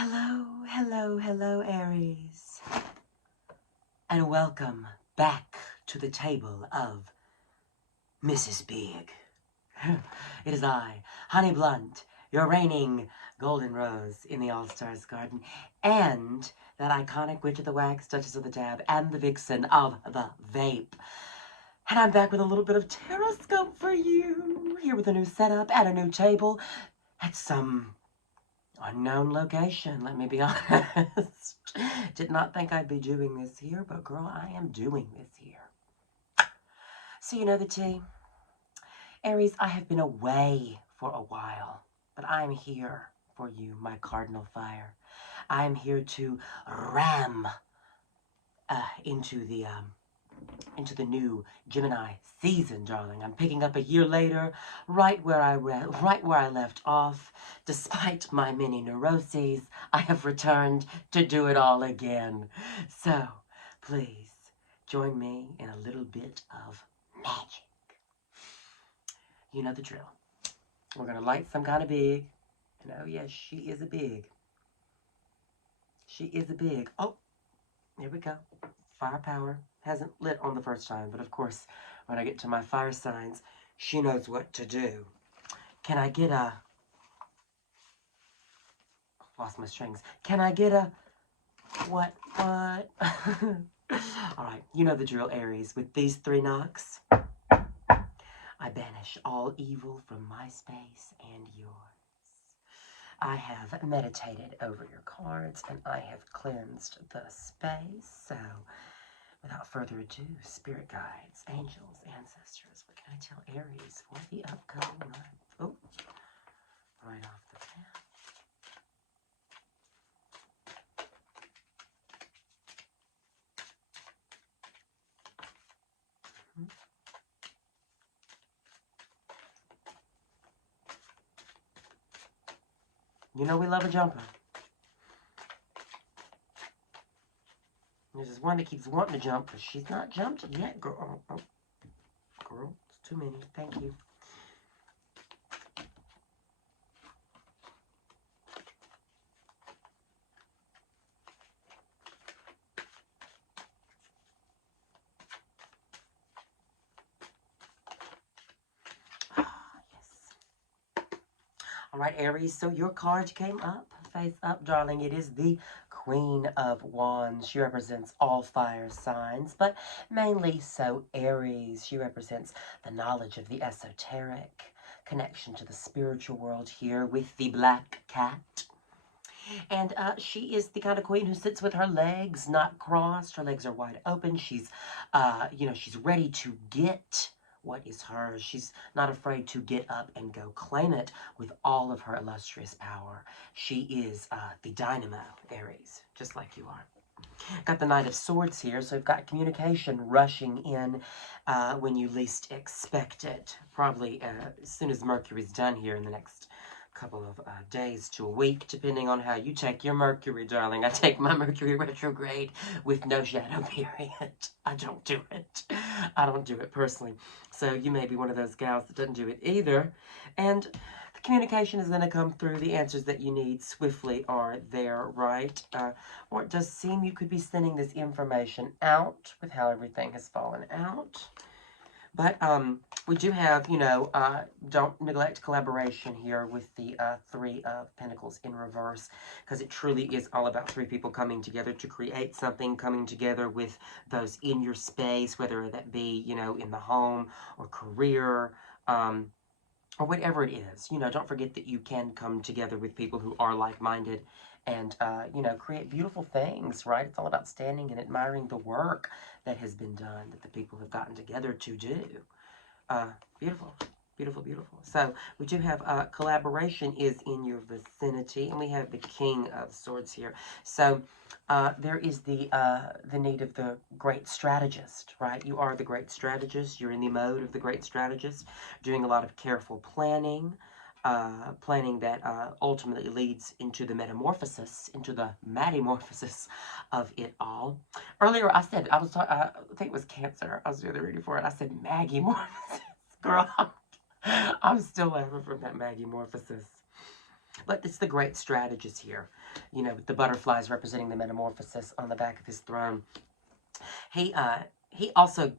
Hello, hello, hello, Aries, and welcome back to the table of Mrs. Big. It is I, Honey Blunt, your reigning golden rose in the All-Stars garden, and that iconic witch of the wax, Duchess of the dab, and the vixen of the vape. And I'm back with a little bit of Terrascope for you, here with a new setup at a new table at some unknown location, let me be honest. Did not think I'd be doing this here, but girl, I am doing this here. So you know the tea? Aries, I have been away for a while, but I'm here for you, my cardinal fire. I'm here to ram into the new Gemini season, darling. I'm picking up a year later, right where I left off. Despite my many neuroses, I have returned to do it all again. So, please join me in a little bit of magic. You know the drill. We're gonna light some kind of big, and oh yes, she is a big. She is a big. Oh, here we go. Firepower hasn't lit on the first time, but of course, when I get to my fire signs, she knows what to do. Can I get a... Lost my strings. Can I get a... What? All right, you know the drill, Aries. With these 3 knocks, I banish all evil from my space and yours. I have meditated over your cards, and I have cleansed the space, so... Without further ado, spirit guides, angels, ancestors, what can I tell Aries for the upcoming month? Oh, right off the bat. You know we love a jumper. There's this one that keeps wanting to jump, but she's not jumped yet, girl. Oh, girl, it's too many. Thank you. Yes. All right, Aries, so your card came up, face up, darling. It is the Queen of Wands. She represents all fire signs, but mainly so Aries. She represents the knowledge of the esoteric, connection to the spiritual world here with the black cat. And she is the kind of queen who sits with her legs not crossed. Her legs are wide open. She's, she's ready to get what is hers. She's not afraid to get up and go claim it with all of her illustrious power. She is the Dynamo, Aries, just like you are. Got the Knight of Swords here, so we've got communication rushing in when you least expect it. Probably as soon as Mercury's done here in the next couple of days to a week, depending on how you take your Mercury, darling. I take my Mercury retrograde with no shadow period. I don't do it. I don't do it personally. So you may be one of those gals that doesn't do it either. And the communication is going to come through. The answers that you need swiftly are there, right? Or it does seem you could be sending this information out with how everything has fallen out. But we do have, don't neglect collaboration here with the 3 of Pentacles in reverse, because it truly is all about 3 people coming together to create something, coming together with those in your space, whether that be, in the home or career, or whatever it is. Don't forget that you can come together with people who are like-minded and, create beautiful things, right? It's all about standing and admiring the work that has been done, that the people have gotten together to do. Beautiful, beautiful, beautiful. So we do have collaboration is in your vicinity, and we have the King of Swords here. So there is the need of the great strategist, right? You are the great strategist. You're in the mode of the great strategist, doing a lot of careful planning. Planning that ultimately leads into the metamorphosis, into the matimorphosis of it all. Earlier, I said, I think it was Cancer. I was doing the reading for it. I said Maggie-morphosis. Girl, I'm still laughing from that Maggie-morphosis. But it's the great strategist here. You know, with the butterflies representing the metamorphosis on the back of his throne. He also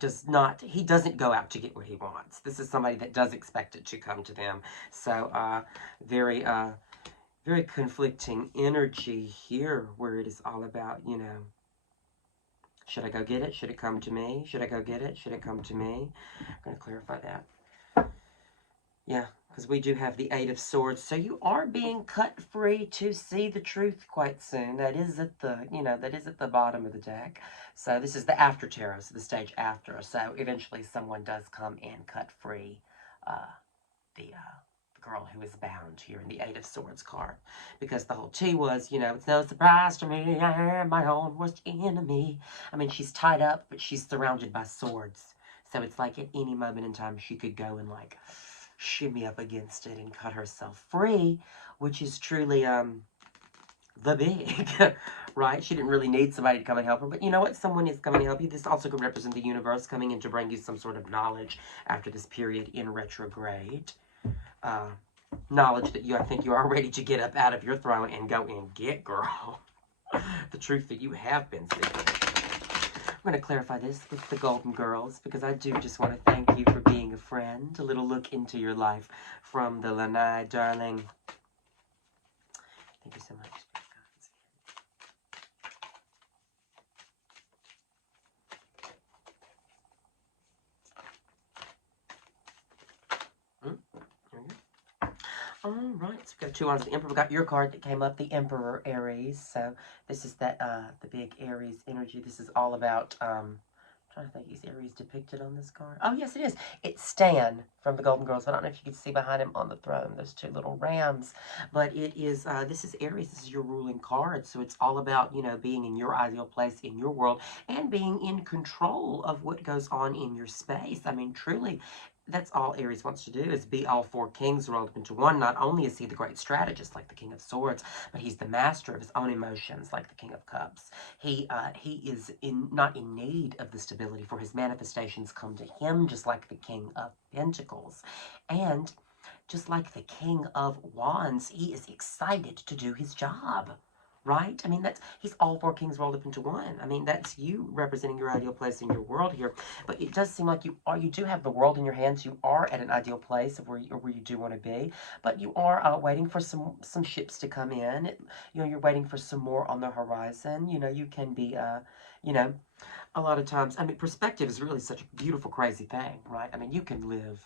he doesn't go out to get what he wants. This is somebody that does expect it to come to them. So, very, very conflicting energy here where it is all about, you know, should I go get it? Should it come to me? Should I go get it? Should it come to me? I'm going to clarify that. Yeah, because we do have the Eight of Swords. So you are being cut free to see the truth quite soon. That is at the, you know, that is at the bottom of the deck. So this is the after tarot, so the stage after. So eventually someone does come and cut free the girl who is bound here in the Eight of Swords card. Because the whole tea was, you know, it's no surprise to me, I am my own worst enemy. I mean, she's tied up, but she's surrounded by swords. So it's like at any moment in time she could go and like shimmy up against it and cut herself free, which is truly the big, right? She didn't really need somebody to come and help her, but you know what? Someone is coming to help you. This also could represent the universe coming in to bring you some sort of knowledge after this period in retrograde. Knowledge that I think you are ready to get up out of your throne and go and get, girl. The truth that you have been seeking. I'm going to clarify this with the Golden Girls because I do just want to thank you for being a friend. A little look into your life from the Lanai, darling. Thank you so much. All right, so we've got 2 wands of the Emperor. We got your card that came up, the Emperor Aries. So this is that the big Aries energy. This is all about I'm trying to think, is Aries depicted on this card? Oh yes, it is. It's Stan from the Golden Girls. I don't know if you can see behind him on the throne. There's 2 little rams, but it is this is Aries. This is your ruling card. So it's all about, you know, being in your ideal place in your world and being in control of what goes on in your space. I mean, truly, that's all Aries wants to do is be all 4 kings rolled up into one. Not only is he the great strategist like the King of Swords, but he's the master of his own emotions like the King of Cups. He is not in need of the stability, for his manifestations come to him just like the King of Pentacles. And just like the King of Wands, he is excited to do his job. Right? I mean, he's all 4 kings rolled up into one. I mean, that's you representing your ideal place in your world here. But it does seem like you do have the world in your hands. You are at an ideal place of where you do want to be. But you are waiting for some ships to come in. You know, you're waiting for some more on the horizon. You know, you can be, you know, a lot of times, I mean, perspective is really such a beautiful, crazy thing, right? I mean, you can live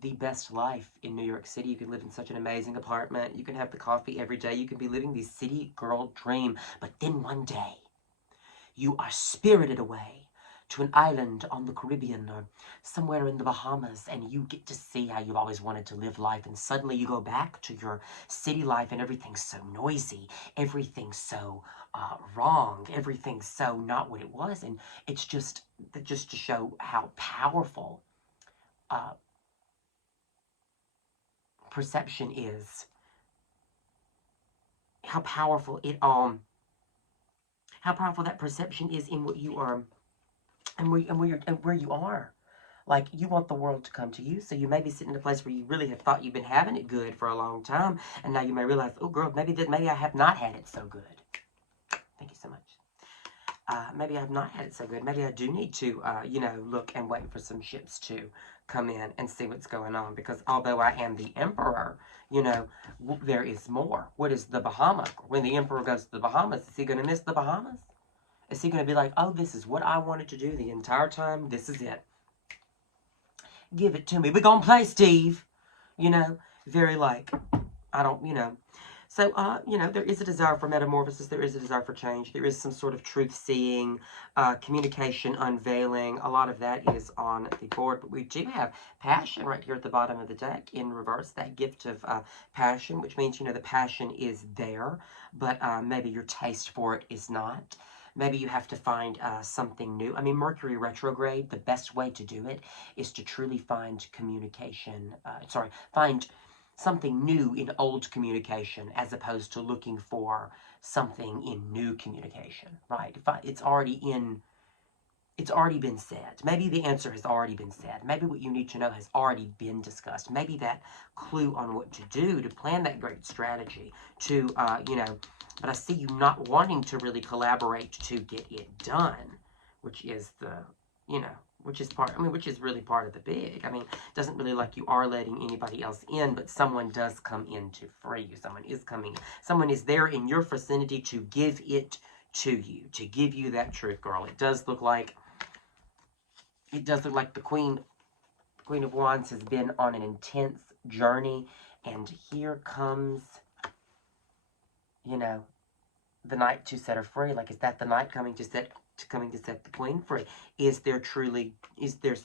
the best life in New York City. You can live in such an amazing apartment. You can have the coffee every day. You can be living the city girl dream. But then one day, you are spirited away to an island on the Caribbean or somewhere in the Bahamas, and you get to see how you've always wanted to live life, and suddenly you go back to your city life and everything's so noisy, everything's so wrong, everything's so not what it was, and it's just to show how powerful perception is, how powerful that perception is in what you are and where you are. Like, you want the world to come to you, so you may be sitting in a place where you really have thought you've been having it good for a long time, and now you may realize, oh girl, maybe I have not had it so good. Thank you so much. Maybe I've not had it so good. Maybe I do need to, you know, look and wait for some ships to come in and see what's going on. Because although I am the emperor, you know, there is more. What is the Bahamas? When the emperor goes to the Bahamas, is he going to miss the Bahamas? Is he going to be like, oh, this is what I wanted to do the entire time. This is it. Give it to me. We're going to play, Steve. You know, very like, I don't, you know. So, you know, there is a desire for metamorphosis. There is a desire for change. There is some sort of truth-seeing, communication, unveiling. A lot of that is on the board. But we do have passion right here at the bottom of the deck in reverse, that gift of passion, which means, you know, the passion is there, but maybe your taste for it is not. Maybe you have to find something new. I mean, Mercury retrograde, the best way to do it is to truly find communication. Find something new in old communication as opposed to looking for something in new communication, right? It's already it's already been said. Maybe the answer has already been said. Maybe what you need to know has already been discussed. Maybe that clue on what to do to plan that great strategy to, you know, but I see you not wanting to really collaborate to get it done, which is the, you know, which is part, I mean, which is really part of the big. I mean, it doesn't really like you are letting anybody else in, but someone does come in to free you. Someone is coming, someone is there in your vicinity to give it to you, to give you that truth, girl. It does look like the Queen of Wands has been on an intense journey, and here comes, you know, the Knight to set her free. Like, is that the Knight coming to set the Queen free? Is there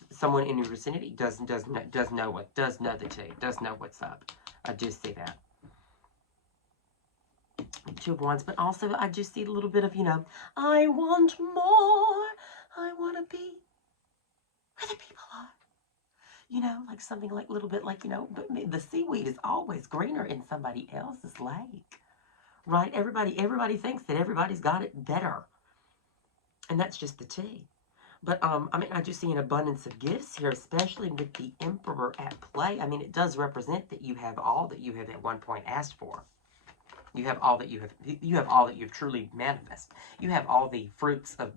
someone in your vicinity does know the tea, does know what's up? I do see that. Two of Wands, but also I do see a little bit of, you know, I want more. I want to be where the people are. You know, like something like a little bit like, you know, but the seaweed is always greener in somebody else's lake, right? Everybody thinks that everybody's got it better, and that's just the tea. But, I mean, I do see an abundance of gifts here, especially with the Emperor at play. I mean, it does represent that you have all that you have at one point asked for. You have all that you've truly manifested. You have all the fruits of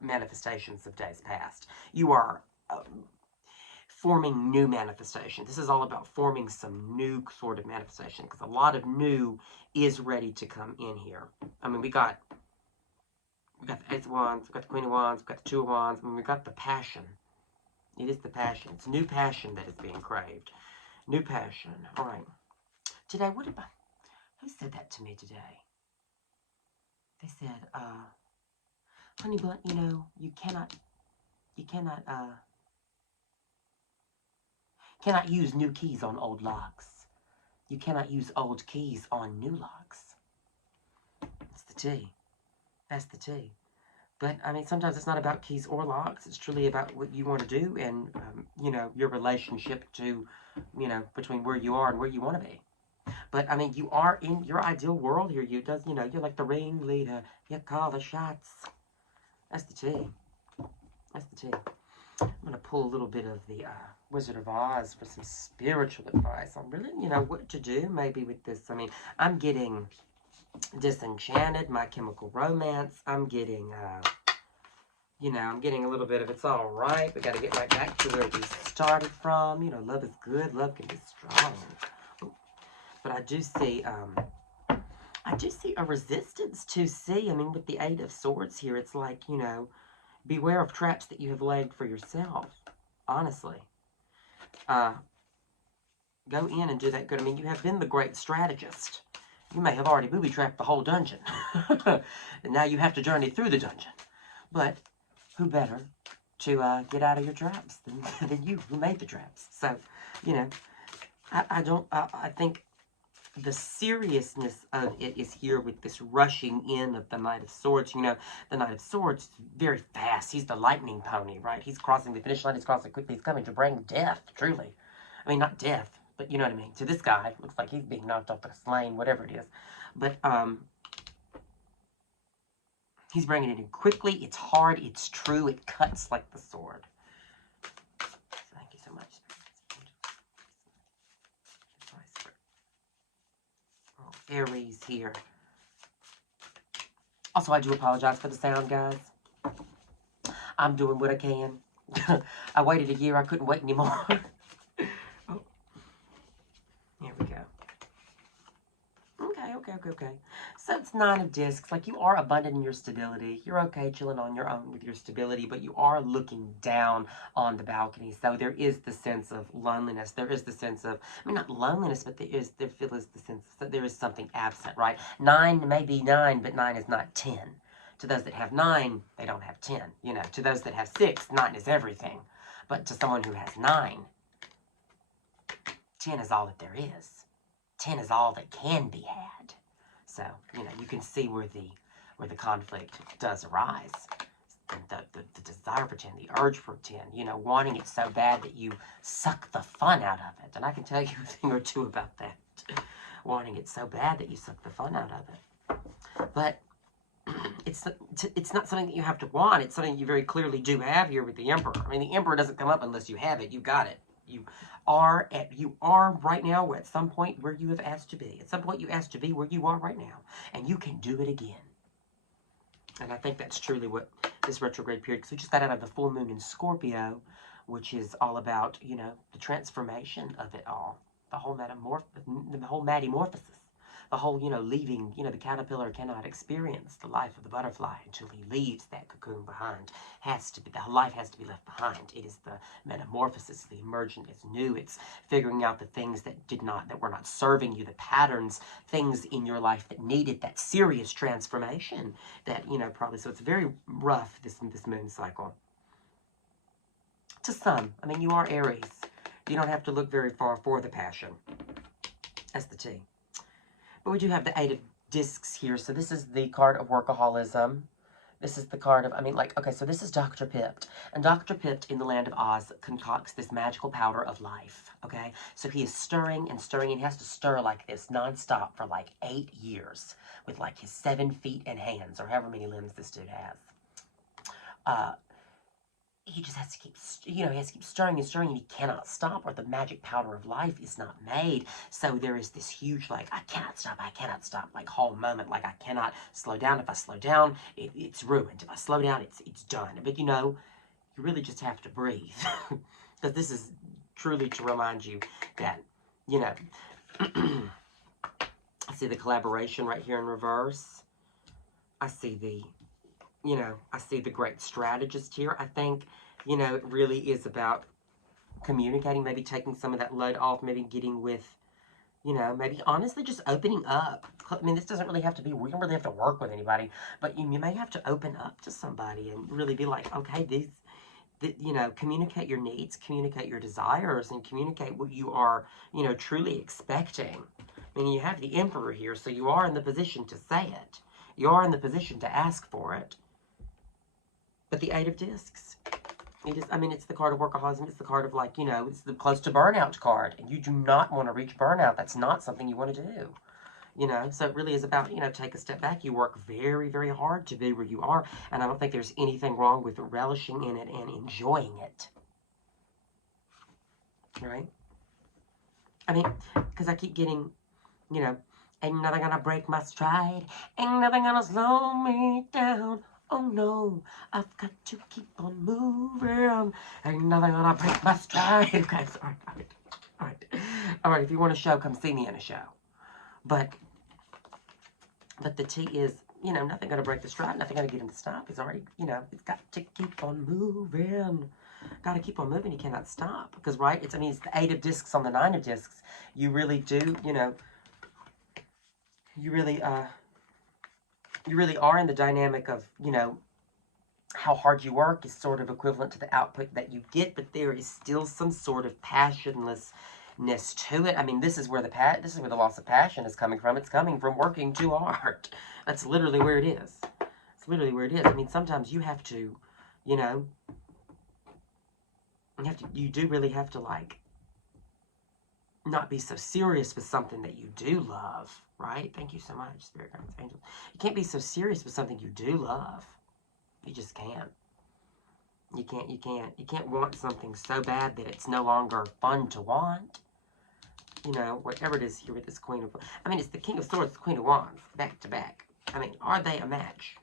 manifestations of days past. You are forming new manifestation. This is all about forming some new sort of manifestation, because a lot of new is ready to come in here. I mean, we got the Ace of Wands, we got the Queen of Wands, we got the Two of Wands, I mean, we got the passion. It is the passion. It's new passion that is being craved. New passion. All right. Today, who said that to me today? They said, honey bun, you know, you cannot use new keys on old locks. You cannot use old keys on new locks. That's the tea. That's the tea. But, I mean, sometimes it's not about keys or locks. It's truly about what you want to do and, you know, your relationship to, you know, between where you are and where you want to be. But, I mean, you are in your ideal world here. You know, you're like the ringleader. You call the shots. That's the tea. That's the tea. I'm going to pull a little bit of the Wizard of Oz for some spiritual advice on really, you know, what to do maybe with this. I mean, I'm getting Disenchanted, My Chemical Romance. I'm getting, you know, I'm getting a little bit of It's All Right. We got to get right back to where we started from. You know, love is good. Love can be strong. But I do see a resistance to see. I mean, with the Eight of Swords here, it's like, you know, beware of traps that you have laid for yourself. Honestly. Go in and do that good. I mean, you have been the great strategist. You may have already booby-trapped the whole dungeon. And now you have to journey through the dungeon. But who better to get out of your traps than you who made the traps? So, you know, I think the seriousness of it is here with this rushing in of the Knight of Swords. You know, the Knight of Swords is very fast. He's the lightning pony, right? He's crossing the finish line. He's crossing quickly. He's coming to bring death, truly. I mean, not death, but you know what I mean. To this guy, it looks like he's being knocked off the slain, whatever it is. But, he's bringing it in quickly. It's hard. It's true. It cuts like the sword. Thank you so much. Aries here. Also, I do apologize for the sound, guys. I'm doing what I can. I waited a year. I couldn't wait anymore. Oh. Here we go. Okay. So it's 9 of Discs. Like, you are abundant in your stability. You're okay chilling on your own with your stability, but you are looking down on the balcony. So there is the sense of loneliness. There is the sense of, I mean, not loneliness, but there is the sense that there is something absent, right? 9 may be 9, but 9 is not 10. To those that have 9, they don't have 10. You know, to those that have 6, 9 is everything. But to someone who has 9, 10 is all that there is. 10 is all that can be had. So, you know, you can see where the conflict does arise. The desire for 10, the urge for 10, you know, wanting it so bad that you suck the fun out of it. And I can tell you a thing or two about that. Wanting it so bad that you suck the fun out of it. But it's not something that you have to want. It's something you very clearly do have here with the Emperor. I mean, the Emperor doesn't come up unless you have it. You got it. You are right now at some point where you have asked to be. At some point you asked to be where you are right now, and you can do it again. And I think that's truly what this retrograde period, because we just got out of the full moon in Scorpio, which is all about, you know, the transformation of it all, the whole metamorphosis. The whole, you know, leaving, you know, the caterpillar cannot experience the life of the butterfly until he leaves that cocoon behind. The life has to be left behind. It is the metamorphosis, the emergent. It's new. It's figuring out the things that were not serving you, the patterns, things in your life that needed that serious transformation. That, you know, probably, so it's very rough, this moon cycle. To some, I mean, you are Aries. You don't have to look very far for the passion. That's the T. But we do have the 8 of Discs here. So this is the card of workaholism. This is the card of, I mean, like, okay, so this is Dr. Pipt. And Dr. Pipt in the land of Oz concocts this magical powder of life, okay? So he is stirring and stirring, and he has to stir like this nonstop for like 8 years with like his 7 feet and hands, or however many limbs this dude has. He just has to keep, you know, he has to keep stirring and stirring, and he cannot stop, or the magic powder of life is not made. So there is this huge, like, I cannot stop, like, whole moment, like, I cannot slow down. If I slow down, it's ruined. If I slow down, it's done. But, you know, you really just have to breathe. Because this is truly to remind you that, you know, I see the collaboration right here in reverse. I see the, you know, I see the great strategist here. I think, you know, it really is about communicating, maybe taking some of that load off, maybe getting with, you know, maybe honestly just opening up. I mean, this doesn't really have to be, we don't really have to work with anybody, but you may have to open up to somebody and really be like, okay, you know, communicate your needs, communicate your desires, and communicate what you are, you know, truly expecting. I mean, you have the Emperor here, so you are in the position to say it. You are in the position to ask for it. But the 8 of Discs, it is, I mean, it's the card of workaholism. It's the card of, like, you know, it's the close to burnout card. And you do not want to reach burnout. That's not something you want to do. You know, so it really is about, you know, take a step back. You work very, very hard to be where you are. And I don't think there's anything wrong with relishing in it and enjoying it. Right? I mean, because I keep getting, you know, ain't nothing gonna break my stride. Ain't nothing gonna slow me down. Oh no, I've got to keep on moving. Ain't nothing gonna break my stride. Okay, sorry. All right, if you want a show, come see me in a show. But the T is, you know, nothing gonna break the stride, nothing gonna get him to stop. It's already, you know, it's got to keep on moving. Got to keep on moving. You cannot stop. Because, right, it's, I mean, it's the 8 of Discs on the 9 of Discs. You really do, you know, you really are in the dynamic of, you know, how hard you work is sort of equivalent to the output that you get, but there is still some sort of passionlessness to it. I mean, this is where the loss of passion is coming from. It's coming from working too hard. That's literally where it is. It's literally where it is. I mean, sometimes you have to, you know, you do really have to, like, not be so serious with something that you do love, right? Thank you so much, Spirit Guardians, Angels. You can't be so serious with something you do love. You just can't. You can't want something so bad that it's no longer fun to want. You know, whatever it is here with this Queen of... I mean, it's the King of Swords, the Queen of Wands, back to back. I mean, are they a match?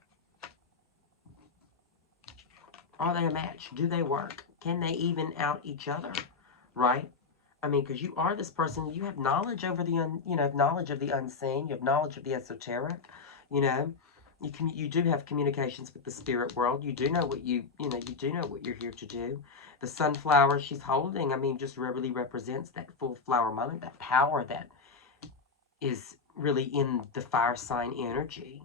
Are they a match? Do they work? Can they even out each other? Right? I mean, because you are this person, you have knowledge over the, you know, knowledge of the unseen, you have knowledge of the esoteric, you know, you do have communications with the spirit world, you do know what you know, you do know what you're here to do. The sunflower she's holding, I mean, just really represents that full flower moment, that power that is really in the fire sign energy,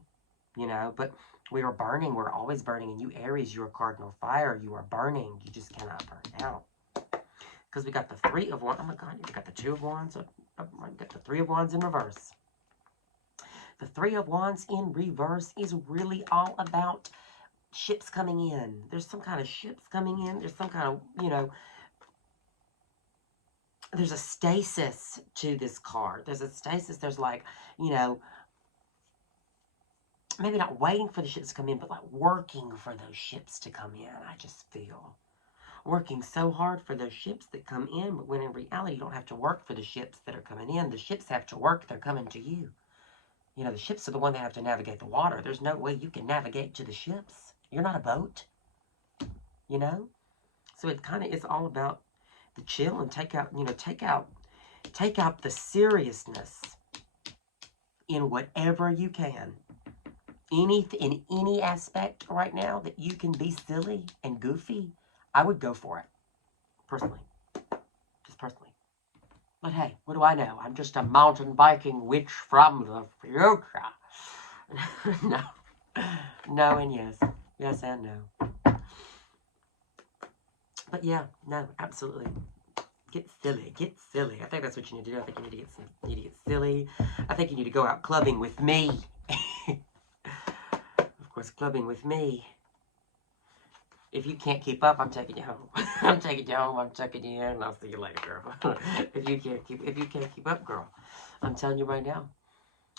you know, but we are burning, we're always burning, and you Aries, you're a cardinal fire, you are burning, you just cannot burn out. Because we got the 3 of Wands. Oh my God, we got the 2 of Wands. We got the 3 of Wands in reverse. The 3 of Wands in reverse is really all about ships coming in. There's some kind of ships coming in. There's some kind of, you know, there's a stasis to this card. There's a stasis. There's, like, you know, maybe not waiting for the ships to come in, but like working for those ships to come in. I just feel working so hard for those ships that come in, but when in reality you don't have to work for the ships that are coming in. The ships have to work, they're coming to you. You know, the ships are the one that have to navigate the water. There's no way you can navigate to the ships. You're not a boat, you know? So it kind of is all about the chill and take out, you know, take out the seriousness in whatever you can. In any aspect right now that you can be silly and goofy, I would go for it. Personally. Just personally. But hey, what do I know? I'm just a mountain biking witch from the future. No. No and yes. Yes and no. But yeah, no, absolutely. Get silly. Get silly. I think that's what you need to do. I think you need to get silly. I think you need to go out clubbing with me. Of course, clubbing with me. If you can't keep up, I'm taking you home. I'm taking you home. I'm checking you in, and I'll see you later, girl. if you can't keep up, girl, I'm telling you right now.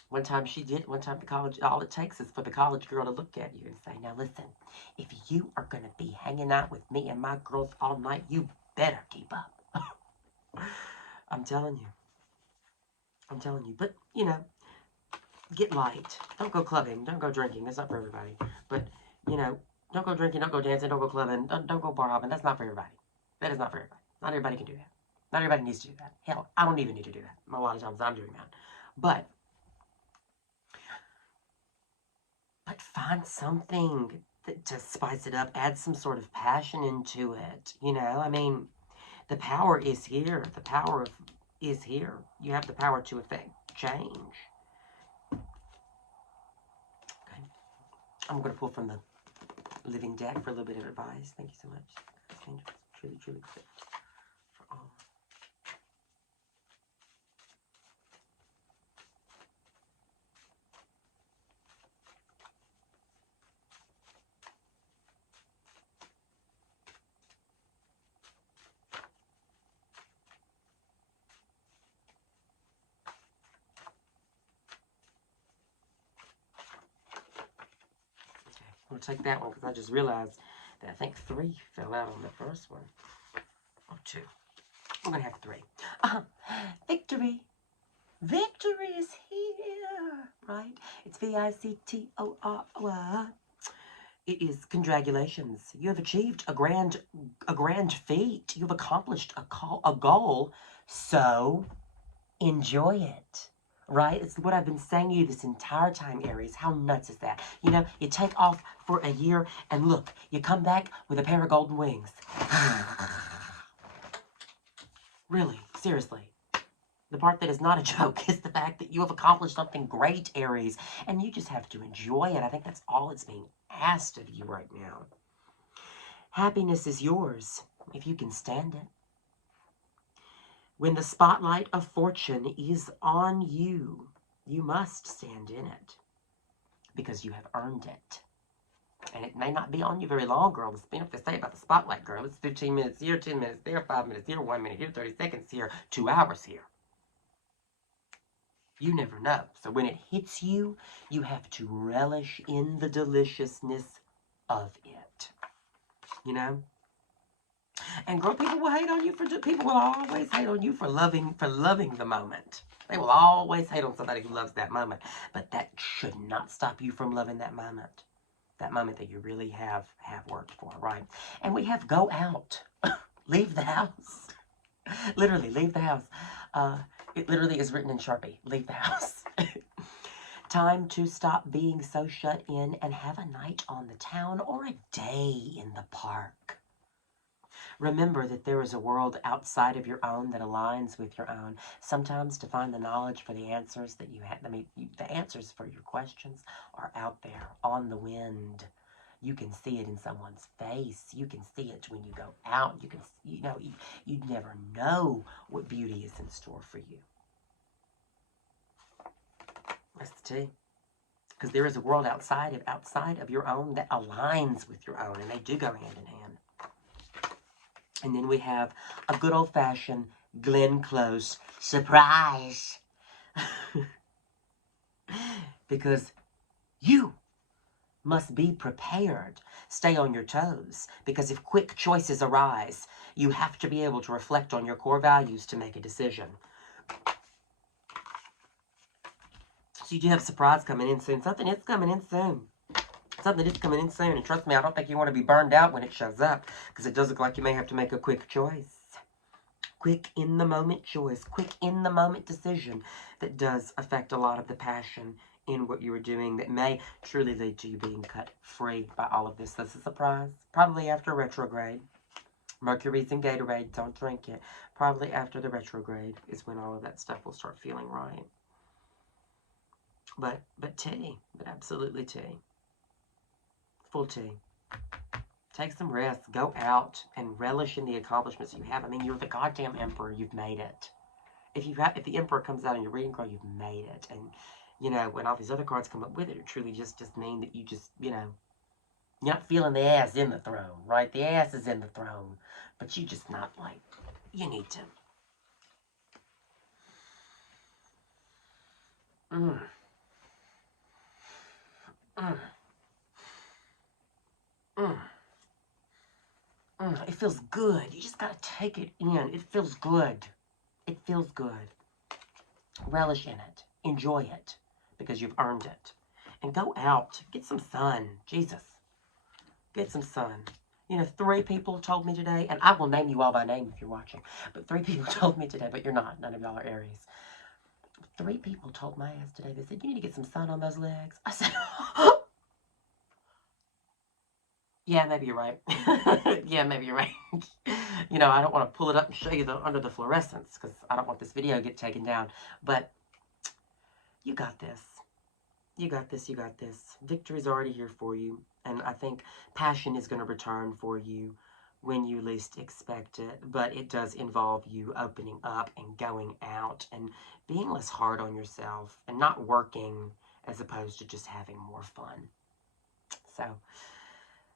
One time the college, all it takes is for the college girl to look at you and say, now listen, if you are going to be hanging out with me and my girls all night, you better keep up. I'm telling you. I'm telling you. But, you know, get light. Don't go clubbing. Don't go drinking. That's not for everybody. But, you know, don't go drinking. Don't go dancing. Don't go clubbing. Don't go bar hopping. That's not for everybody. That is not for everybody. Not everybody can do that. Not everybody needs to do that. Hell, I don't even need to do that. A lot of times I'm doing that. But find something to spice it up. Add some sort of passion into it. You know, I mean, the power is here. The power is here. You have the power to affect change. Okay. I'm going to pull from the living deck for a little bit of advice. Thank you so much. Angels, truly, truly good for all. We'll take that one because I just realized that I think 3 fell out on the first one. Or 2. I'm going to have 3. Victory. Victory is here. Right? It's V-I-C-T-O-R-Y. It is congratulations. You have achieved a grand feat. You've accomplished a goal. So enjoy it. Right? It's what I've been saying to you this entire time, Aries. How nuts is that? You know, you take off for a year, and look, you come back with a pair of golden wings. Really, seriously. The part that is not a joke is the fact that you have accomplished something great, Aries, and you just have to enjoy it. I think that's all that's being asked of you right now. Happiness is yours, if you can stand it. When the spotlight of fortune is on you, you must stand in it because you have earned it. And it may not be on you very long, girl. You know what they say about the spotlight, girl. It's 15 minutes here, 10 minutes there, 5 minutes here, 1 minute here, 30 seconds here, 2 hours here. You never know. So when it hits you, you have to relish in the deliciousness of it. You know? And girl, people will hate on you people will always hate on you for loving the moment. They will always hate on somebody who loves that moment. But that should not stop you from loving that moment. That moment that you really have worked for, right? And we have go out. Leave the house. Literally, leave the house. It literally is written in Sharpie. Leave the house. Time to stop being so shut in and have a night on the town or a day in the park. Remember that there is a world outside of your own that aligns with your own. Sometimes to find the knowledge for the answers that you have, the answers for your questions are out there on the wind. You can see it in someone's face. You can see it when you go out. You never know what beauty is in store for you. That's the tea. Because there is a world outside of your own that aligns with your own, and they do go hand in hand. And then we have a good old-fashioned Glenn Close surprise. Because you must be prepared. Stay on your toes, because if quick choices arise, you have to be able to reflect on your core values to make a decision. So you do have a surprise coming in soon. Something is coming in soon. Something is coming in soon. And trust me, I don't think you want to be burned out when it shows up, because it does look like you may have to make a quick choice. Quick in-the-moment choice. Quick in-the-moment decision that does affect a lot of the passion in what you are doing that may truly lead to you being cut free by all of this. That's a surprise. Probably after retrograde. Mercury's in Gatorade. Don't drink it. Probably after the retrograde is when all of that stuff will start feeling right. But tea. But absolutely tea. Full tea. Take some rest. Go out and relish in the accomplishments you have. I mean, you're the goddamn emperor. You've made it. If the emperor comes out in your reading card, you've made it. And, you know, when all these other cards come up with it, it truly just mean that you just, you know, you're not feeling the ass in the throne, right? The ass is in the throne. But you just not, like, you need to. It feels good. You just gotta take it in. It feels good. It feels good. Relish in it. Enjoy it. Because you've earned it. And go out. Get some sun. Jesus. Get some sun. You know, 3 people told me today, and I will name you all by name if you're watching, but 3 people told me today, but you're not. None of y'all are Aries. 3 people told my ass today. They said, you need to get some sun on those legs. I said, yeah, maybe you're right. Yeah, maybe you're right. You know, I don't want to pull it up and show you under the fluorescence because I don't want this video to get taken down. But you got this. You got this. You got this. Victory's already here for you. And I think passion is going to return for you when you least expect it. But it does involve you opening up and going out and being less hard on yourself and not working as opposed to just having more fun. So,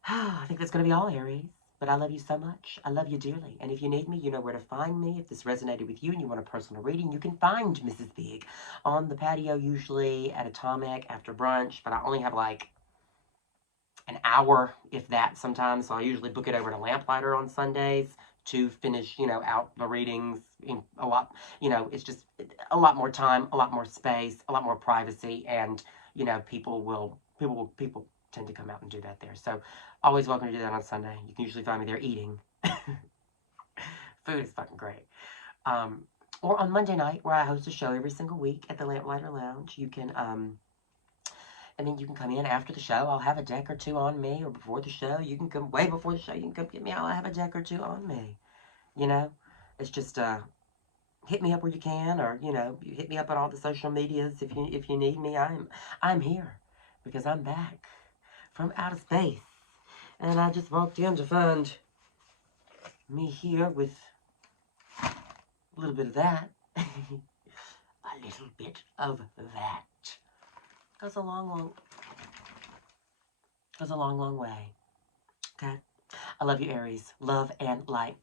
I think that's going to be all, Aries. But I love you so much. I love you dearly. And if you need me, you know where to find me. If this resonated with you and you want a personal reading, you can find Mrs. Big on the patio, usually at Atomic after brunch. But I only have like an hour, if that, sometimes. So I usually book it over to Lamplighter on Sundays to finish, you know, out the readings in a lot. You know, it's just a lot more time, a lot more space, a lot more privacy. And, you know, people tend to come out and do that there. So always welcome to do that on Sunday. You can usually find me there eating. Food is fucking great. Or on Monday night, where I host a show every single week at the Lamplighter Lounge. You can, you can come in after the show. I'll have a deck or 2 on me, or before the show. You can come way before the show. You can come get me. I'll have a deck or 2 on me. You know, it's just hit me up where you can, or you know, you hit me up on all the social medias if you need me. I'm here because I'm back from outer space. And I just walked in to find me here with a little bit of that. A little bit of that. Goes a long way. Okay? I love you, Aries. Love and light.